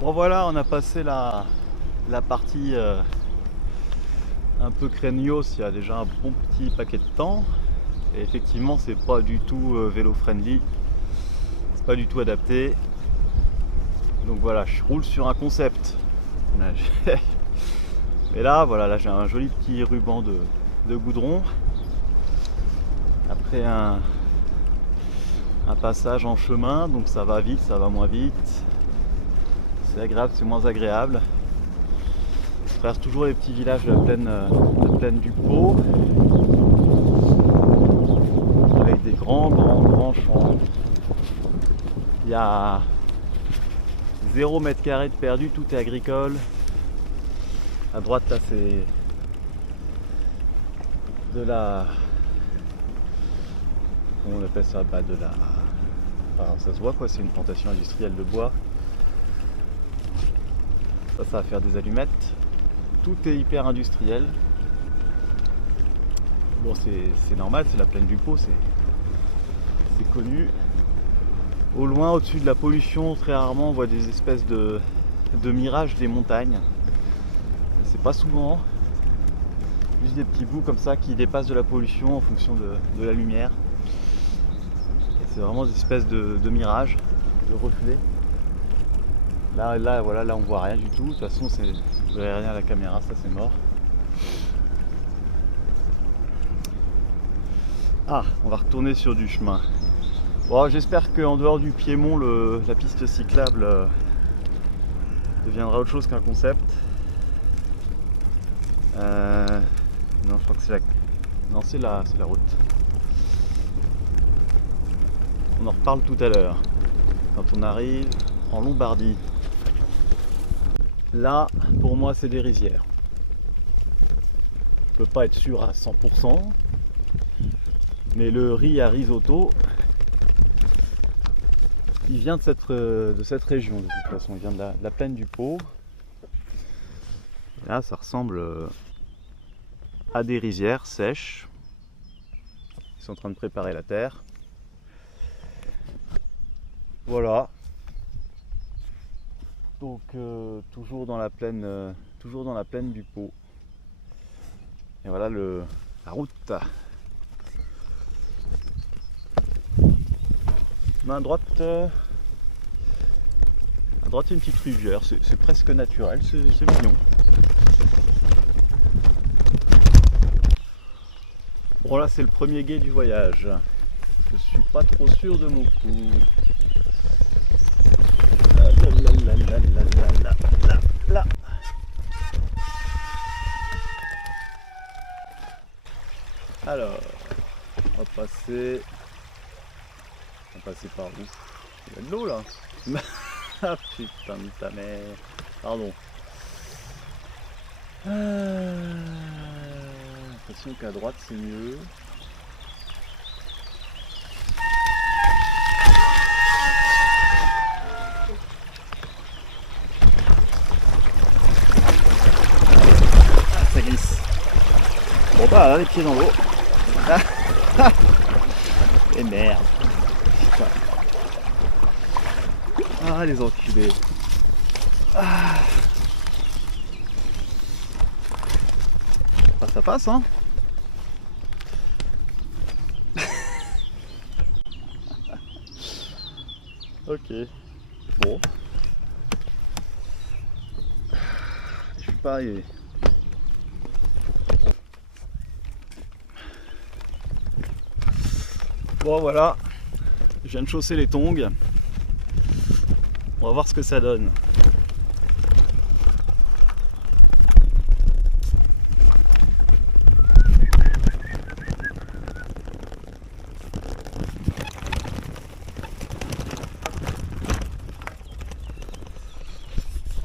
Bon voilà, on a passé la partie un peu craignos il y a déjà un bon petit paquet de temps. Et effectivement, c'est pas du tout vélo friendly, c'est pas du tout adapté. Donc voilà, je roule sur un concept. Mais là, voilà, là j'ai un joli petit ruban de goudron. Après un passage en chemin, donc ça va vite, ça va moins vite. C'est agréable, c'est moins agréable. Je traverse toujours les petits villages de la plaine du Pô, avec des grands champs. Il y a 0 mètre carré de perdu, tout est agricole. À droite là c'est de la... Comment on appelle ça? Enfin, ça se voit quoi, c'est une plantation industrielle de bois. Ça va faire des allumettes. Tout est hyper industriel. Bon, c'est normal, c'est la plaine du Pô, c'est connu. Au loin, au-dessus de la pollution, très rarement on voit des espèces de mirages des montagnes. C'est pas souvent, juste des petits bouts comme ça qui dépassent de la pollution en fonction de la lumière. Et c'est vraiment des espèces de mirages, de reflets. Là, voilà, là on voit rien du tout. De toute façon, vous verrez rien à la caméra, ça c'est mort. Ah, on va retourner sur du chemin. Bon, j'espère qu'en dehors du Piémont, la piste cyclable deviendra autre chose qu'un concept. Non, je crois que c'est la route. On en reparle tout à l'heure, quand on arrive en Lombardie. Là, pour moi, c'est des rizières. Je peux pas être sûr à 100%, mais le riz à risotto, il vient de cette région de toute façon, il vient de la plaine du Pô. Et là, ça ressemble à des rizières sèches. Ils sont en train de préparer la terre. Voilà. Donc toujours dans la plaine du Pô. Et voilà la route. Mais à droite, il y a une petite rivière, c'est presque naturel, c'est mignon. Bon là c'est le premier gué du voyage. Je suis pas trop sûr de mon coup. Là. Alors, on va passer par où? Il y a de l'eau là. Ah putain de ta mère. Pardon. J'ai l'impression qu'à droite c'est mieux. Ça glisse. Bon bah là les pieds dans l'eau. Et merde. Putain. Ah les enculés. Ah. Bah, ça passe hein. Ok. Bon. Je suis pas arrivé. Bon voilà, je viens de chausser les tongs. On va voir ce que ça donne.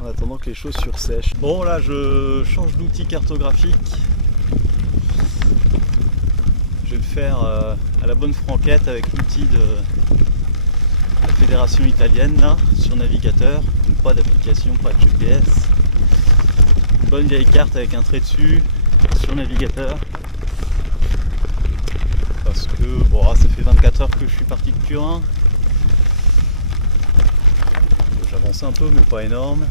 En attendant que les chaussures sèchent. Bon là je change d'outil cartographique. Je vais le faire à la bonne franquette avec l'outil de la fédération italienne là, sur navigateur. Donc pas d'application, pas de GPS. Une bonne vieille carte avec un trait dessus sur navigateur. Parce que bon, ça fait 24 heures que je suis parti de Turin. J'avance un peu mais pas énorme.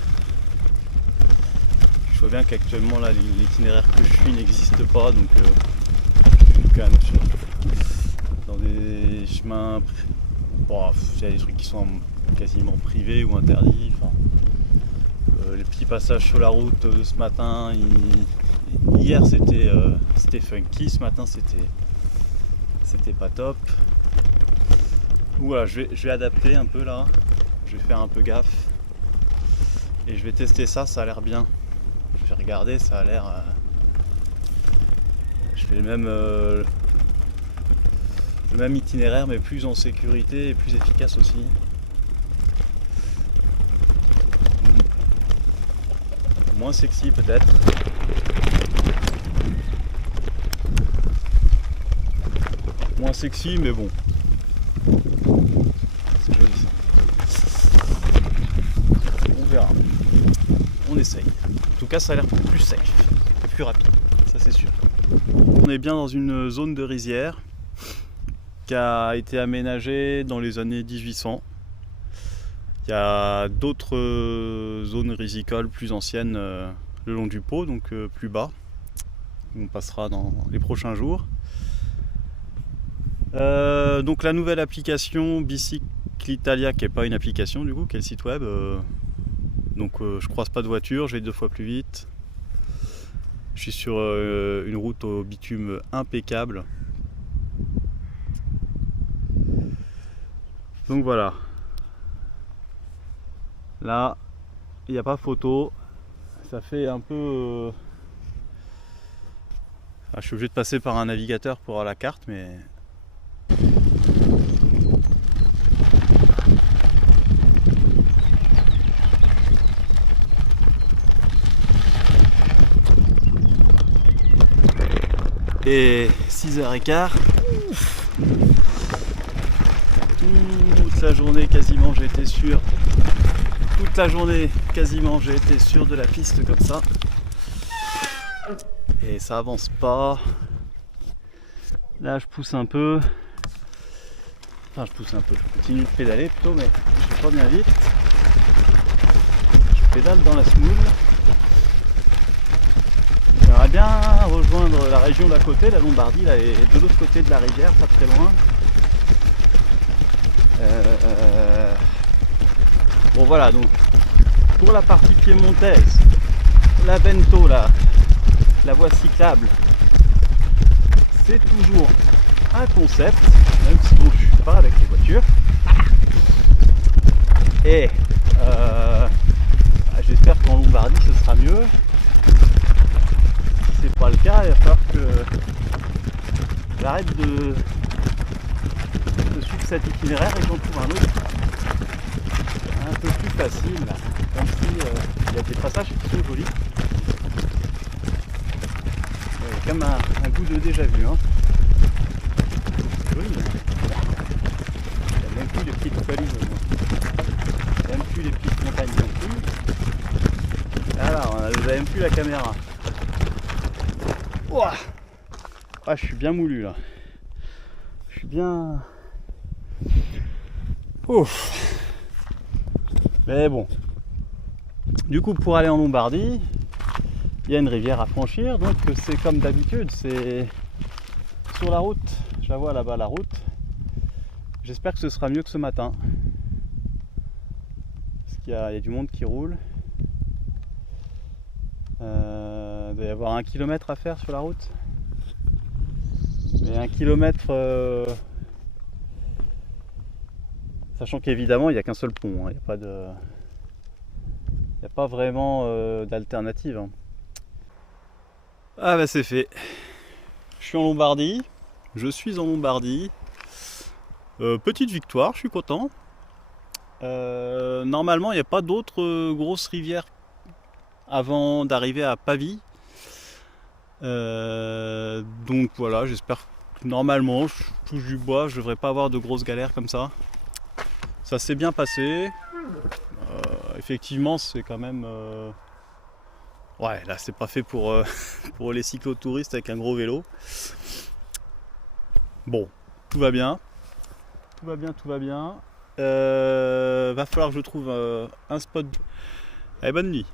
Je vois bien qu'actuellement là l'itinéraire que je suis n'existe pas, donc je suis quand même dans des chemins. Bon, il y a des trucs qui sont quasiment privés ou interdits. Enfin, les petits passages sur la route ce matin, hier c'était funky, ce matin c'était pas top. Voilà, je vais adapter un peu là, je vais faire un peu gaffe et je vais tester ça, ça a l'air bien. Je vais regarder, ça a l'air. Je fais le même itinéraire mais plus en sécurité et plus efficace aussi. Moins sexy peut-être. Moins sexy mais bon. C'est joli ça. On verra. On essaye. En tout cas ça a l'air plus safe et plus rapide. Ça c'est sûr. On est bien dans une zone de rizière qui a été aménagée dans les années 1800. Il y a d'autres zones rizicoles plus anciennes le long du Pô, donc plus bas. On passera dans les prochains jours. Donc la nouvelle application Biciclitalia, qui n'est pas une application du coup, qui est le site web. Donc je croise pas de voiture, je vais 2 fois plus vite. Je suis sur une route au bitume impeccable. Donc voilà. Là, il n'y a pas photo. Ça fait un peu. Je suis obligé de passer par un navigateur pour avoir la carte, mais. Et 6h15. Toute la journée quasiment j'ai été sûr. Toute la journée quasiment j'ai été sûr de la piste comme ça. Et ça avance pas. Là je pousse un peu. Enfin je pousse un peu. Je continue de pédaler plutôt, mais je vais pas bien vite. Je pédale dans la semoule. J'aimerais bien rejoindre la région d'à côté, la Lombardie, là, et de l'autre côté de la rivière, pas très loin. Bon voilà, donc pour la partie piémontaise, la Bento, la voie cyclable, c'est toujours un concept, même si bon, je suis pas avec les voitures. Et j'espère qu'en Lombardie ce sera mieux. Si c'est pas le cas, il va falloir que j'arrête de suivre cet itinéraire et que j'en trouve un autre un peu plus facile, là. Même si il y a des passages qui sont jolis. Il y a quand même un goût de déjà vu, hein. C'est joli, hein. Il n'y a même plus les petites collines, il n'y a même plus les petites montagnes non plus. Voilà, on n'a même plus la caméra. Ouah. Ah, je suis bien moulu là. Je suis bien. Ouf. Mais bon. Du coup, pour aller en Lombardie, il y a une rivière à franchir, donc c'est comme d'habitude, c'est sur la route. Je la vois là-bas, la route. J'espère que ce sera mieux que ce matin. Parce qu'il y a du monde qui roule. Il doit y avoir 1 kilomètre à faire sur la route. Mais 1 kilomètre, sachant qu'évidemment il n'y a qu'un seul pont, hein. Il n'y a pas vraiment d'alternative, hein. Ah bah c'est fait. Je suis en Lombardie. Petite victoire, je suis content. Normalement il n'y a pas d'autres grosses rivières avant d'arriver à Pavie. Donc voilà, j'espère que normalement, je touche du bois, je devrais pas avoir de grosses galères comme ça. Ça s'est bien passé. Effectivement, c'est quand même. Ouais, là, c'est pas fait pour, pour les cyclotouristes avec un gros vélo. Bon, tout va bien. Tout va bien. Va falloir que je trouve un spot. Allez, bonne nuit.